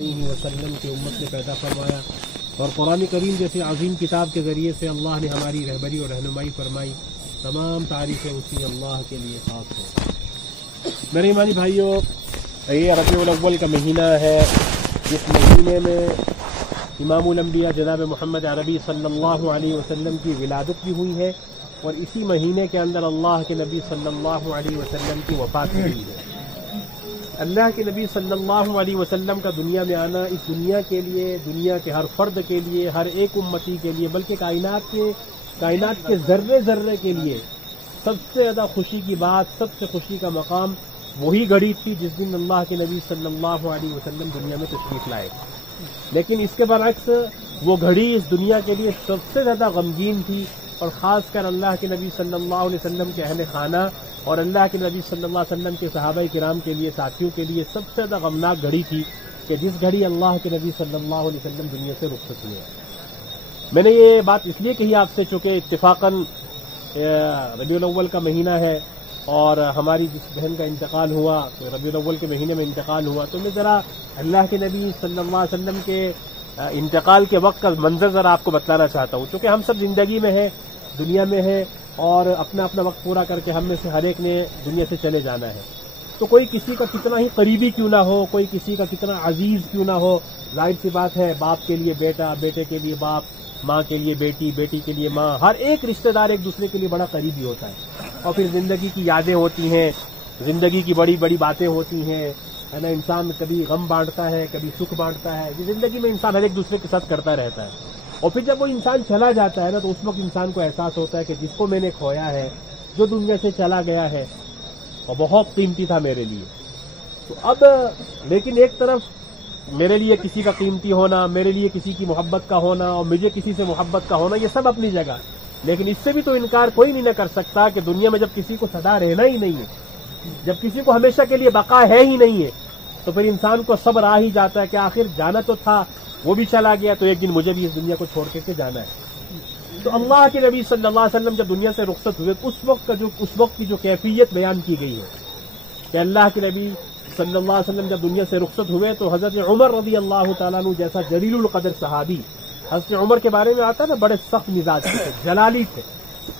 وسلم کی امت نے پیدا فرمایا اور قرآن کریم جیسے عظیم کتاب کے ذریعے سے اللہ نے ہماری رہبری اور رہنمائی فرمائی. تمام تعریفیں اسی اللہ کے لیے خاص ہیں. میرے ایمانی بھائیوں، یہ ربیع الاول کا مہینہ ہے. اس مہینے میں امام الانبیاء جناب محمد عربی صلی اللہ علیہ وسلم کی ولادت بھی ہوئی ہے اور اسی مہینے کے اندر اللہ کے نبی صلی اللہ علیہ وسلم کی وفات ہوئی ہے. اللہ کے نبی صلی اللہ علیہ وسلم کا دنیا میں آنا اس دنیا کے لیے، دنیا کے ہر فرد کے لیے، ہر ایک امتی کے لیے، بلکہ کائنات کے ذرے ذرے کے لیے سب سے زیادہ خوشی کی بات، سب سے خوشی کا مقام وہی گھڑی تھی جس دن اللہ کے نبی صلی اللہ علیہ وسلم دنیا میں تشریف لائے. لیکن اس کے برعکس وہ گھڑی اس دنیا کے لیے سب سے زیادہ غمگین تھی، اور خاص کر اللہ کے نبی صلی اللہ علیہ وسلم کے اہل خانہ اور اللہ کے نبی صلی اللہ علیہ وسلم کے صحابہ کرام کے لیے، ساتھیوں کے لیے سب سے زیادہ غمناک گھڑی تھی کہ جس گھڑی اللہ کے نبی صلی اللہ علیہ وسلم دنیا سے رخصت ہوئے. میں نے یہ بات اس لیے کہی آپ سے چونکہ اتفاقاً ربیع الاول کا مہینہ ہے اور ہماری جس بہن کا انتقال ہوا ربیع الاول کے مہینے میں انتقال ہوا، تو میں ذرا اللہ کے نبی صلی اللہ علیہ وسلم کے انتقال کے وقت کا منظر ذرا آپ کو بتلانا چاہتا ہوں. چونکہ ہم سب زندگی میں ہیں، دنیا میں ہیں اور اپنا اپنا وقت پورا کر کے ہم میں سے ہر ایک نے دنیا سے چلے جانا ہے. تو کوئی کسی کا کتنا ہی قریبی کیوں نہ ہو، کوئی کسی کا کتنا عزیز کیوں نہ ہو، ظاہر سی بات ہے باپ کے لیے بیٹا، بیٹے کے لیے باپ، ماں کے لیے بیٹی، بیٹی کے لیے ماں، ہر ایک رشتہ دار ایک دوسرے کے لیے بڑا قریبی ہوتا ہے. اور پھر زندگی کی یادیں ہوتی ہیں، زندگی کی بڑی بڑی باتیں ہوتی ہیں، ہے نا. انسان کبھی غم بانٹتا ہے، کبھی سکھ بانٹتا ہے. زندگی میں انسان ہر ایک دوسرے کے ساتھ کرتا رہتا ہے. اور پھر جب وہ انسان چلا جاتا ہے نا تو اس وقت انسان کو احساس ہوتا ہے کہ جس کو میں نے کھویا ہے، جو دنیا سے چلا گیا ہے، وہ بہت قیمتی تھا میرے لیے. تو اب لیکن ایک طرف میرے لیے کسی کا قیمتی ہونا، میرے لیے کسی کی محبت کا ہونا اور مجھے کسی سے محبت کا ہونا، یہ سب اپنی جگہ، لیکن اس سے بھی تو انکار کوئی نہیں نہ کر سکتا کہ دنیا میں جب کسی کو سدا رہنا ہی نہیں ہے، جب کسی کو ہمیشہ کے لیے بقا ہے ہی نہیں ہے، تو پھر انسان کو صبر آ ہی جاتا ہے کہ آخر جانا تو تھا، وہ بھی چلا گیا تو ایک دن مجھے بھی اس دنیا کو چھوڑ کے جانا ہے. تو اللہ کے نبی صلی اللہ علیہ وسلم جب دنیا سے رخصت ہوئے اس وقت کی جو کیفیت بیان کی گئی ہے کہ اللہ کے نبی صلی اللہ علیہ وسلم جب دنیا سے رخصت ہوئے تو حضرت عمر رضی اللہ تعالیٰ عنہ جیسا جلیل القدر صحابی، حضرت عمر کے بارے میں آتا ہے نا، بڑے سخت مزاج تھے، جلالی تھے.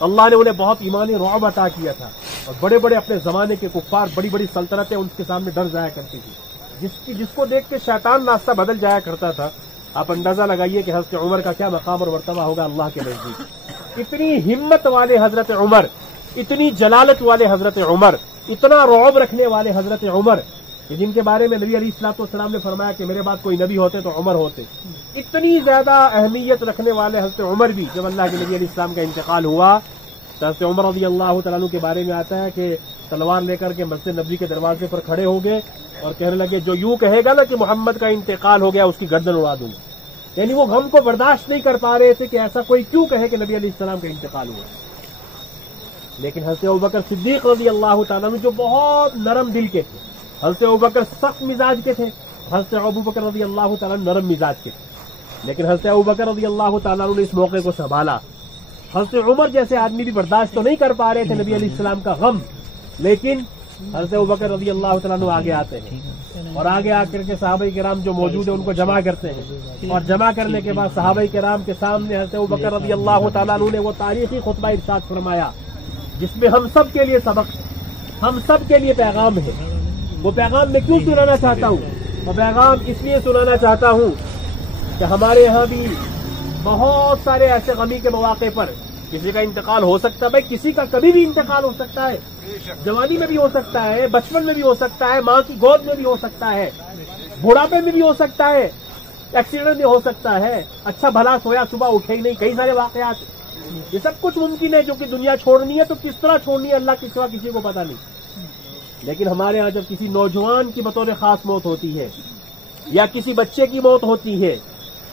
اللہ نے انہیں بہت ایمان رعب عطا کیا تھا اور بڑے بڑے اپنے زمانے کے کفار، بڑی بڑی سلطنتیں ان کے سامنے ڈر جایا کرتی تھی، جس کو دیکھ کے شیطان راستہ بدل جایا کرتا تھا. آپ اندازہ لگائیے کہ حضرت عمر کا کیا مقام اور مرتبہ ہوگا اللہ کے نزدیک. اتنی ہمت والے حضرت عمر، اتنی جلالت والے حضرت عمر، اتنا رعب رکھنے والے حضرت عمر، جن کے بارے میں نبی علیہ الصلوۃ والسلام نے فرمایا کہ میرے بعد کوئی نبی ہوتے تو عمر ہوتے. اتنی زیادہ اہمیت رکھنے والے حضرت عمر بھی جب اللہ کے نبی علیہ السلام کا انتقال ہوا تو حضرت عمر رضی اللہ تعالیٰ عنہ کے بارے میں آتا ہے کہ تلوار لے کر کے مسجد نبوی کے دروازے پر کھڑے ہو گئے اور کہنے لگے جو یوں کہے گا نا کہ محمد کا انتقال ہو گیا اس کی گردن اڑا دوں گا. یعنی وہ غم کو برداشت نہیں کر پا رہے تھے کہ ایسا کوئی کیوں کہے کہ نبی علیہ السلام کا انتقال ہوا. لیکن حضرت ابوبکر صدیق رضی اللہ تعالیٰ عنہ جو بہت نرم دل کے تھے، حضرت ابوبکر سخت مزاج کے تھے، حضرت ابوبکر رضی اللہ تعالیٰ عنہ نرم مزاج کے تھے، لیکن حضرت ابوبکر رضی اللہ تعالیٰ عنہ نے اس موقع کو سنبھالا. حضرت عمر جیسے آدمی بھی برداشت تو نہیں کر پا رہے تھے نبی علیہ السلام کا غم، لیکن حضرت ابوبکر رضی اللہ تعالیٰ عنہ آگے آتے ہیں اور آگے آ کر کے صحابہ کرام جو موجود ہیں ان کو جمع کرتے ہیں اور جمع کرنے کے بعد صحابہ کرام کے سامنے حضرت ابوبکر رضی اللہ تعالیٰ عنہ نے وہ تاریخی خطبہ ارشاد فرمایا جس میں ہم سب کے لیے سبق، ہم سب کے لیے پیغام ہے. وہ پیغام میں کیوں سنانا چاہتا ہوں؟ وہ پیغام اس لیے سنانا چاہتا ہوں کہ ہمارے یہاں بھی بہت سارے ایسے غمی کے مواقع پر کسی کا انتقال ہو سکتا ہے. بھائی کسی کا کبھی بھی انتقال ہو سکتا ہے، جوانی میں بھی ہو سکتا ہے، بچپن میں بھی ہو سکتا ہے، ماں کی گود میں بھی ہو سکتا ہے، بڑھاپے میں بھی ہو سکتا ہے، ایکسیڈنٹ بھی ہو سکتا ہے، اچھا بھلا سویا صبح اٹھے ہی نہیں، کئی سارے واقعات. یہ سب کچھ ممکن ہے جو کہ دنیا چھوڑنی ہے تو کس طرح چھوڑنی ہے اللہ کے سوا کسی کو پتا نہیں. لیکن ہمارے ہاں جب کسی نوجوان کی بطور خاص موت ہوتی ہے یا کسی بچے کی موت ہوتی ہے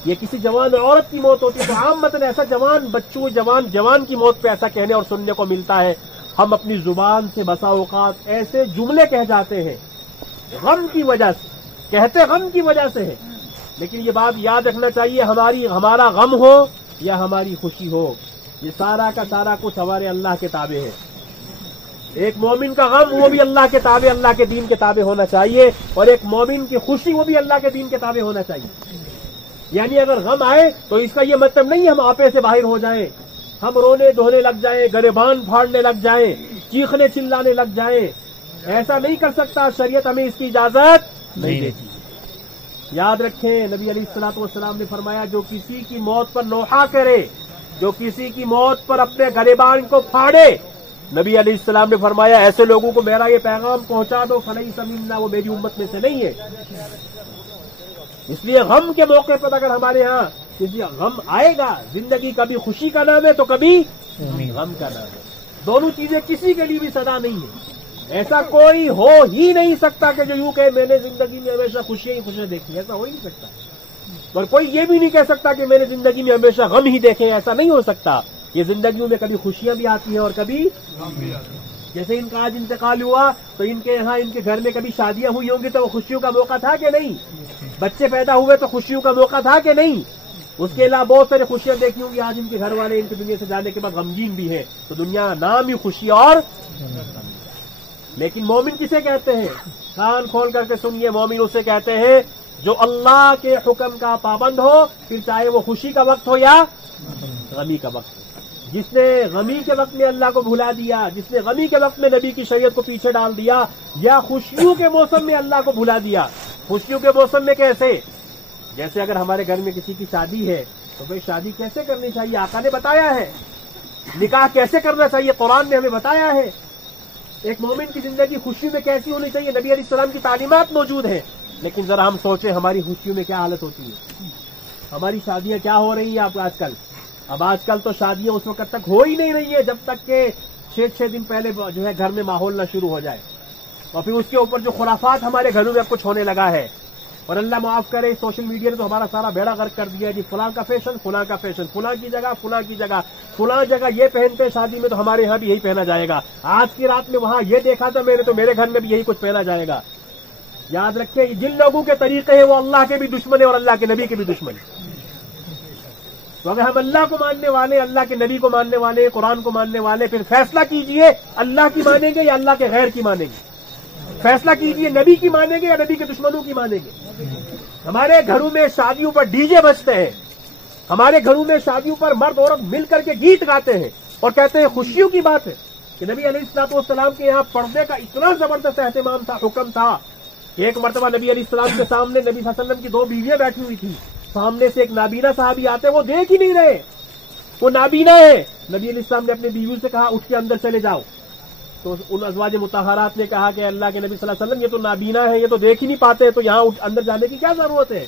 یا کسی جوان عورت کی موت ہوتی ہے تو عام مطلب ایسا جوان کی موت پہ ایسا کہنے اور سننے کو ملتا ہے. ہم اپنی زبان سے بسا اوقات ایسے جملے کہہ جاتے ہیں غم کی وجہ سے، کہتے غم کی وجہ سے ہے، لیکن یہ بات یاد رکھنا چاہیے ہمارا غم ہو یا ہماری خوشی ہو، یہ سارا کا سارا کچھ ہمارے اللہ کے تابع ہے. ایک مومن کا غم وہ بھی اللہ کے تابع، اللہ کے دین کے تابع ہونا چاہیے، اور ایک مومن کی خوشی وہ بھی اللہ کے دین کے تابع ہونا چاہیے۔ یعنی اگر غم آئے تو اس کا یہ مطلب نہیں ہم آپے سے باہر ہو جائیں، ہم رونے دھونے لگ جائیں، گریبان پھاڑنے لگ جائیں، چیخنے چلانے لگ جائیں، ایسا نہیں کر سکتا، شریعت ہمیں اس کی اجازت نہیں دیتی۔ یاد رکھیں نبی علیہ الصلوۃ والسلام نے فرمایا جو کسی کی موت پر نوحہ کرے، جو کسی کی موت پر اپنے گریبان کو پھاڑے، نبی علیہ السلام نے فرمایا ایسے لوگوں کو میرا یہ پیغام پہنچا دو فلیس منا، وہ میری امت میں سے نہیں ہے۔ اس لیے غم کے موقع پر اگر ہمارے ہاں کسی غم آئے گا، زندگی کبھی خوشی کا نام ہے تو کبھی غم کا نام ہے، دونوں چیزیں کسی کے لیے بھی سدا نہیں ہے۔ ایسا کوئی ہو ہی نہیں سکتا کہ جو یوں کہ میں نے زندگی میں ہمیشہ خوشیاں ہی خوشیاں دیکھی، ایسا ہو ہی نہیں سکتا۔ اور کوئی یہ بھی نہیں کہہ سکتا کہ میں نے زندگی میں ہمیشہ غم ہی دیکھے، ایسا نہیں ہو سکتا۔ یہ زندگیوں میں کبھی خوشیاں بھی آتی ہیں اور کبھی جیسے ان کا آج انتقال ہوا تو ان کے یہاں ان کے گھر میں کبھی شادیاں ہوئی ہوں گی تو وہ خوشیوں کا موقع تھا کہ نہیں؟ بچے پیدا ہوئے تو خوشیوں کا موقع تھا کہ نہیں؟ اس کے علاوہ بہت سارے خوشیاں دیکھی ہوں گی، آج ان کے گھر والے ان کی دنیا سے جانے کے بعد غمگین بھی ہیں، تو دنیا نام ہی خوشی اور لیکن مومن کسے کہتے ہیں؟ کان کھول کر کے سنیے، مومن اسے کہتے ہیں جو اللہ کے حکم کا پابند ہو، پھر چاہے وہ خوشی کا وقت ہو یا غمی کا وقت ہو۔ جس نے غمی کے وقت میں اللہ کو بھلا دیا، جس نے غمی کے وقت میں نبی کی شریعت کو پیچھے ڈال دیا، یا خوشیوں کے موسم میں اللہ کو بھلا دیا۔ خوشیوں کے موسم میں کیسے؟ جیسے اگر ہمارے گھر میں کسی کی شادی ہے تو بھائی شادی کیسے کرنی چاہیے، آقا نے بتایا ہے۔ نکاح کیسے کرنا چاہیے، قرآن نے ہمیں بتایا ہے۔ ایک مومن کی زندگی خوشی میں کیسی ہونی چاہیے، نبی علیہ السلام کی تعلیمات موجود ہیں۔ لیکن ذرا ہم سوچیں ہماری خوشیوں میں کیا حالت ہوتی ہے، ہماری شادیاں کیا ہو رہی ہیں آپ آج کل۔ اب آج کل تو شادیاں اس وقت تک ہو ہی نہیں رہی ہے جب تک کہ 6 دن پہلے جو ہے گھر میں ماحول نہ شروع ہو جائے، اور پھر اس کے اوپر جو خرافات ہمارے گھروں میں اب کچھ ہونے لگا ہے۔ اور اللہ معاف کرے سوشل میڈیا نے تو ہمارا سارا بیڑا غرق کر دیا ہے، جی فلاں کا فیشن، فلاں کا فیشن، فلاں کی جگہ، فلاں کی جگہ، فلاں جگہ یہ پہنتے ہیں شادی میں تو ہمارے یہاں بھی یہی پہنا جائے گا، آج کی رات میں وہاں یہ دیکھا تھا میں نے تو میرے گھر میں بھی یہی کچھ پہنا جائے گا۔ یاد رکھیں جن لوگوں کے طریقے ہیں وہ اللہ کے بھی دشمن ہیں اور اللہ کے نبی کے بھی دشمن ہیں۔ تو اگر ہم اللہ کو ماننے والے، اللہ کے نبی کو ماننے والے، قرآن کو ماننے والے، پھر فیصلہ کیجئے اللہ کی مانیں گے یا اللہ کے غیر کی مانیں گے۔ فیصلہ کیجئے نبی کی مانیں گے یا نبی کے دشمنوں کی مانیں گے۔ ہمارے گھروں میں شادیوں پر ڈی جے بجتے ہیں، ہمارے گھروں میں شادیوں پر مرد عورت مل کر کے گیت گاتے ہیں اور کہتے ہیں خوشیوں کی بات ہے کہ نبی علیہ الصلوۃ والسلام کے یہاں پردے کا اتنا زبردست اہتمام تھا، حکم تھا۔ ایک مرتبہ نبی علیہ السلام کے سامنے نبی صلی اللہ علیہ وسلم کی 2 بیویاں بیٹھی ہوئی تھی، سامنے سے ایک نابینا صحابی آتے، وہ دیکھ ہی نہیں رہے، وہ نابینا ہے۔ نبی علیہ السلام نے اپنی بیویوں سے کہا اٹھ کے اندر چلے جاؤ، تو ان ازواج مطہرات نے کہا کہ اللہ کے نبی صلی اللہ علیہ وسلم یہ تو نابینا ہے، یہ تو دیکھ ہی نہیں پاتے، تو یہاں اندر جانے کی کیا ضرورت ہے؟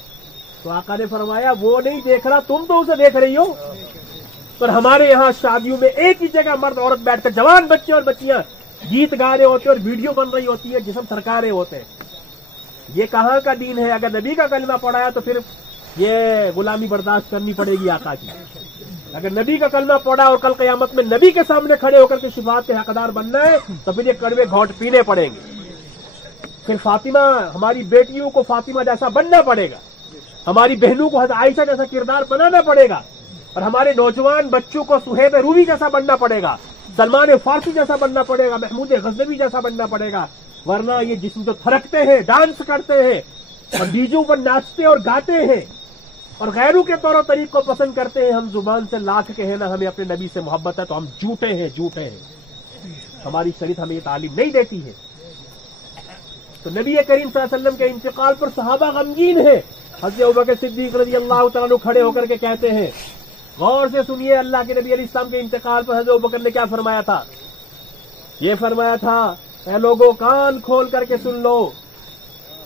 تو آقا نے فرمایا وہ نہیں دیکھ رہا، تم تو اسے دیکھ رہی ہو۔ پر ہمارے یہاں شادیوں میں ایک ہی جگہ مرد عورت بیٹھ کر جوان بچے اور بچیاں گیت گا رہے ہوتے ہیں اور ویڈیو بن رہی ہوتی ہے، جسم تھرکا رہے ہوتے ہیں۔ یہ کہاں کا دین ہے؟ اگر نبی کا کلمہ پڑھا ہے تو پھر یہ غلامی برداشت کرنی پڑے گی آقا کی۔ اگر نبی کا کلمہ پڑھا اور کل قیامت میں نبی کے سامنے کھڑے ہو کر کے شفاعت کے حقدار بننا ہے تو پھر یہ کڑوے گھونٹ پینے پڑیں گے۔ پھر فاطمہ، ہماری بیٹیوں کو فاطمہ جیسا بننا پڑے گا، ہماری بہنوں کو حضرت عائشہ جیسا کردار بنانا پڑے گا، اور ہمارے نوجوان بچوں کو صہیب رومی جیسا بننا پڑے گا، سلمان فارسی جیسا بننا پڑے گا، محمود غزنوی جیسا بننا پڑے گا۔ ورنہ یہ جسم تو تھرکتے ہیں، ڈانس کرتے ہیں اور ڈیجوں پر ناچتے اور گاتے ہیں اور غیروں کے طور و طریق کو پسند کرتے ہیں۔ ہم زبان سے لاکھ کہیں نا ہمیں اپنے نبی سے محبت ہے تو ہم جھوٹے ہیں، جھوٹے ہیں۔ ہماری شریعت ہمیں یہ تعلیم نہیں دیتی ہے۔ تو نبی کریم صلی اللہ علیہ وسلم کے انتقال پر صحابہ غمگین ہیں۔ حضرت ابوبکر صدیق رضی اللہ تعالیٰ عنہ کھڑے ہو کر کے کہتے ہیں، غور سے سنیے اللہ کے نبی علیہ السلام کے انتقال پر حضرت ابوبکر نے کیا فرمایا تھا۔ یہ فرمایا تھا، اے لوگوں کان کھول کر کے سن لو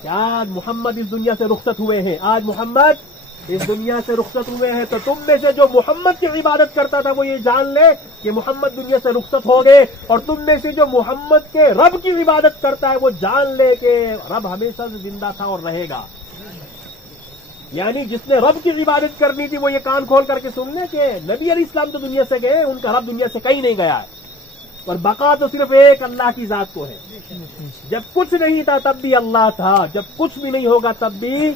کہ آج محمد اس دنیا سے رخصت ہوئے ہیں، آج محمد اس دنیا سے رخصت ہوئے ہیں، تو تم میں سے جو محمد کی عبادت کرتا تھا وہ یہ جان لے کہ محمد دنیا سے رخصت ہو گئے، اور تم میں سے جو محمد کے رب کی عبادت کرتا ہے وہ جان لے کہ رب ہمیشہ سے زندہ تھا اور رہے گا۔ یعنی جس نے رب کی عبادت کرنی تھی وہ یہ کان کھول کر کے سن لے کہ نبی علیہ السلام تو دنیا سے گئے، ان کا رب دنیا سے کہیں نہیں گیا ہے، اور بقا تو صرف ایک اللہ کی ذات کو ہے۔ جب کچھ نہیں تھا تب بھی اللہ تھا، جب کچھ بھی نہیں ہوگا تب بھی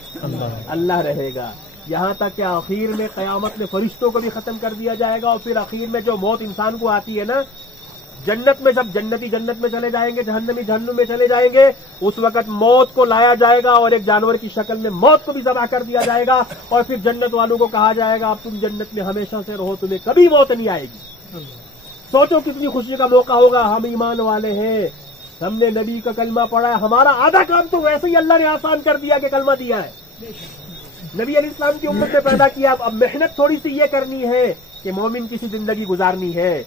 اللہ رہے گا، یہاں تک کہ آخر میں قیامت میں فرشتوں کو بھی ختم کر دیا جائے گا، اور پھر آخر میں جو موت انسان کو آتی ہے نا، جنت میں جب جنتی جنت میں چلے جائیں گے، جہنمی جہنم میں چلے جائیں گے، اس وقت موت کو لایا جائے گا اور ایک جانور کی شکل میں موت کو بھی ذبح کر دیا جائے گا، اور پھر جنت والوں کو کہا جائے گا اب تم جنت میں ہمیشہ سے رہو، تمہیں کبھی موت نہیں آئے گی۔ سوچو کتنی خوشی کا موقع ہوگا۔ ہم ایمان والے ہیں، ہم نے نبی کا کلمہ پڑھا ہے، ہمارا آدھا کام تو ویسے ہی اللہ نے آسان کر دیا کہ کلمہ دیا ہے، نبی علیہ السلام کی امت میں پیدا کیا۔ اب محنت تھوڑی سی یہ کرنی ہے کہ مومن کی سی زندگی گزارنی ہے،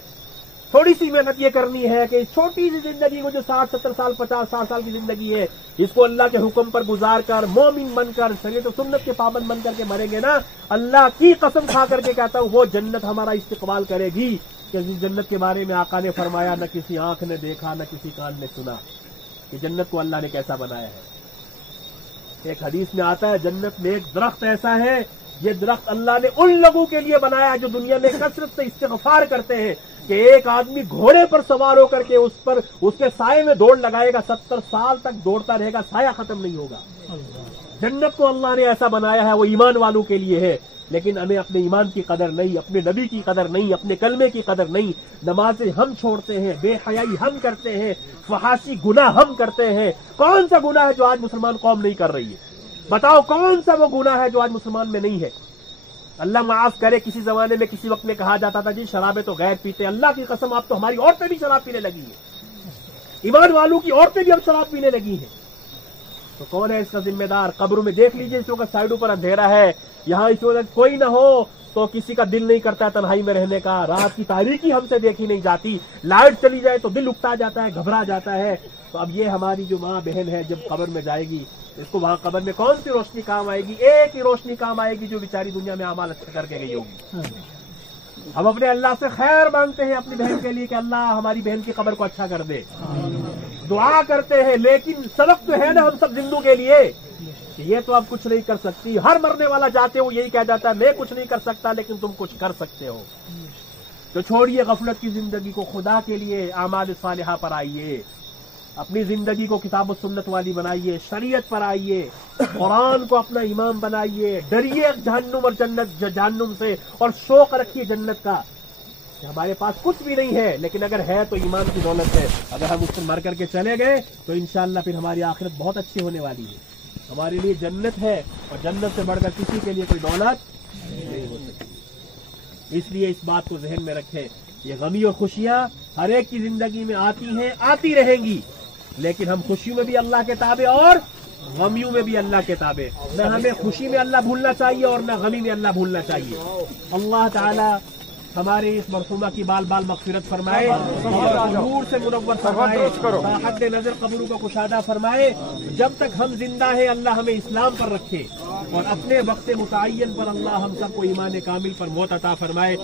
تھوڑی سی محنت یہ کرنی ہے کہ چھوٹی سی زندگی میں جو 60-70 سال 50-60 سال کی زندگی ہے، اس کو اللہ کے حکم پر گزار کر مومن بن کر شریعت و سنت کے پابند بن کر کے مریں گے نا، اللہ کی قسم کھا کر کے کہتا ہوں وہ جنت ہمارا استقبال کرے گی۔ کہ اس جنت کے بارے میں آقا نے فرمایا نہ کسی آنکھ نے دیکھا نہ کسی کان نے سنا کہ جنت کو اللہ نے کیسا بنایا ہے۔ ایک حدیث میں آتا ہے جنت میں ایک درخت ایسا ہے، یہ درخت اللہ نے ان لوگوں کے لیے بنایا جو دنیا میں کثرت سے استغفار کرتے ہیں کہ ایک آدمی گھوڑے پر سوار ہو کر کے اس کے سائے میں دوڑ لگائے گا، 70 سال تک دوڑتا رہے گا، سایہ ختم نہیں ہوگا۔ جنت کو اللہ نے ایسا بنایا ہے، وہ ایمان والوں کے لیے ہے، لیکن ہمیں اپنے ایمان کی قدر نہیں، اپنے نبی کی قدر نہیں، اپنے کلمے کی قدر نہیں، نمازیں ہم چھوڑتے ہیں، بے حیائی ہم کرتے ہیں، فحاشی گناہ ہم کرتے ہیں۔ کون سا گناہ ہے جو آج مسلمان قوم نہیں کر رہی ہے؟ بتاؤ کون سا وہ گناہ ہے جو آج مسلمان میں نہیں ہے؟ اللہ معاف کرے، کسی زمانے میں کسی وقت میں کہا جاتا تھا جی شرابیں تو غیر پیتے، اللہ کی قسم آپ تو ہماری عورتیں بھی شراب پینے لگی ہیں، ایمان والوں کی عورتیں بھی اب شراب پینے لگی ہیں، تو کون ہے اس کا ذمہ دار؟ قبروں میں دیکھ لیجئے، اس وقت سائڈوں پر اندھیرا ہے، یہاں اس وقت کوئی نہ ہو تو کسی کا دل نہیں کرتا ہے تنہائی میں رہنے کا، رات کی تاریکی ہم سے دیکھی نہیں جاتی، لائٹ چلی جائے تو دل اکتا جاتا ہے، گھبرا جاتا ہے۔ تو اب یہ ہماری جو ماں بہن ہے جب قبر میں جائے گی، اس کو وہاں قبر میں کون سی روشنی کام آئے گی؟ ایک ہی روشنی کام آئے گی جو بیچاری دنیا میں اعمال اچھا کر کے گئی ہوگی۔ ہم اپنے اللہ سے خیر مانگتے ہیں اپنی بہن کے لیے کہ اللہ ہماری بہن کی قبر کو اچھا کر دے، دعا کرتے ہیں، لیکن سبق تو ہے نا ہم سب زندوں کے لیے کہ یہ تو اب کچھ نہیں کر سکتی۔ ہر مرنے والا جاتے ہو یہی کہہ جاتا ہے میں کچھ نہیں کر سکتا، لیکن تم کچھ کر سکتے ہو۔ تو چھوڑیے غفلت کی زندگی کو، خدا کے لیے اعمال صالحہ پر آئیے، اپنی زندگی کو کتاب و سنت والی بنائیے، شریعت پر آئیے، قرآن کو اپنا امام بنائیے، ڈریے جہنم اور جہنم سے، اور شوق رکھیے جنت کا۔ ہمارے پاس کچھ بھی نہیں ہے، لیکن اگر ہے تو ایمان کی دولت ہے، اگر ہم اس سے مر کر کے چلے گئے تو انشاءاللہ پھر ہماری آخرت بہت اچھی ہونے والی ہے، ہمارے لیے جنت ہے، اور جنت سے بڑھ کر کسی کے لیے کوئی دولت نہیں ہو سکتی۔ اس لیے اس بات کو ذہن میں رکھیں، یہ غمی اور خوشیاں ہر ایک کی زندگی میں آتی ہیں، آتی رہیں گی، لیکن ہم خوشیوں میں بھی اللہ کے تابع اور غمیوں میں بھی اللہ کے تابع۔ نہ ہمیں خوشی میں اللہ بھولنا چاہیے اور نہ غمی میں اللہ بھولنا چاہیے۔ اللہ تعالی ہمارے اس مرحومہ کی بال بال مغفرت فرمائے، نور سے منور فرمائے، حد نظر قبروں کو کشادہ فرمائے۔ جب تک ہم زندہ ہیں اللہ ہمیں اسلام پر رکھے، اور اپنے وقت متعین پر اللہ ہم سب کو ایمان کامل پر موت عطا فرمائے۔